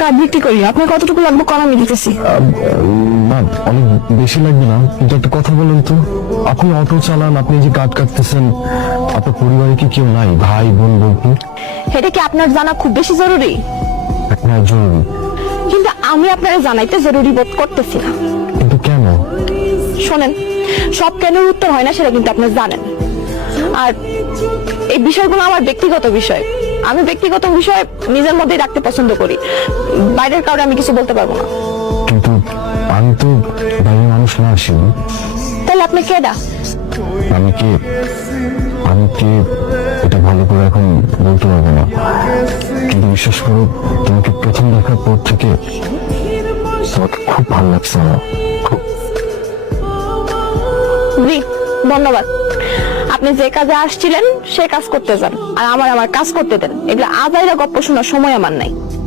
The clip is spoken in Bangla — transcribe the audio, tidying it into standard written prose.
কার্ড বিক্রি করি, আপনার কতটুকু লাগবে কম আমি দিতেছি। না, অনেক বেশি লাগবে না, কিন্তু একটা কথা বলুন তো, আপনি অটো চালান, আপনি যে কাঠ কাটতেছেন, আপনার পরিবারে কি কেউ নাই, ভাই বোন বলতে? এটা কি আপনার জানা খুব বেশি জরুরি? হ্যাঁ জরুরি। কিন্তু আমি আপনার জানাইতে জরুরি বোধ করতেছি না। কিন্তু কেন? শোনেন, সব কেনের উত্তর হয় না সেটা কিন্তু আপনি জানেন। আর এই বিষয়গুলো আমার ব্যক্তিগত বিষয়, আমি ব্যক্তিগত বিষয় নিজের মধ্যেই রাখতে পছন্দ করি, বাইরের কাউকে আমি কিছু বলতে পারবো না। কিন্তু আমি তো বাইরের মানুষ না আসিনি। তাহলে আপনি কেডা? আমি কি এটা ভালো করে এখন বলতে পারবো না, কিন্তু বিশ্বাস করো, তোমাকে প্রথম দেখার পর থেকে তোমাকে খুব ভালো লাগছে আমার, খুব। জি, ধন্যবাদ। আপনি যে কাজে আসছিলেন সে কাজ করতে যান, আর আমার কাজ করতে দেন। এগুলো আজাইরা গপ্প শোনার সময় আমার নাই।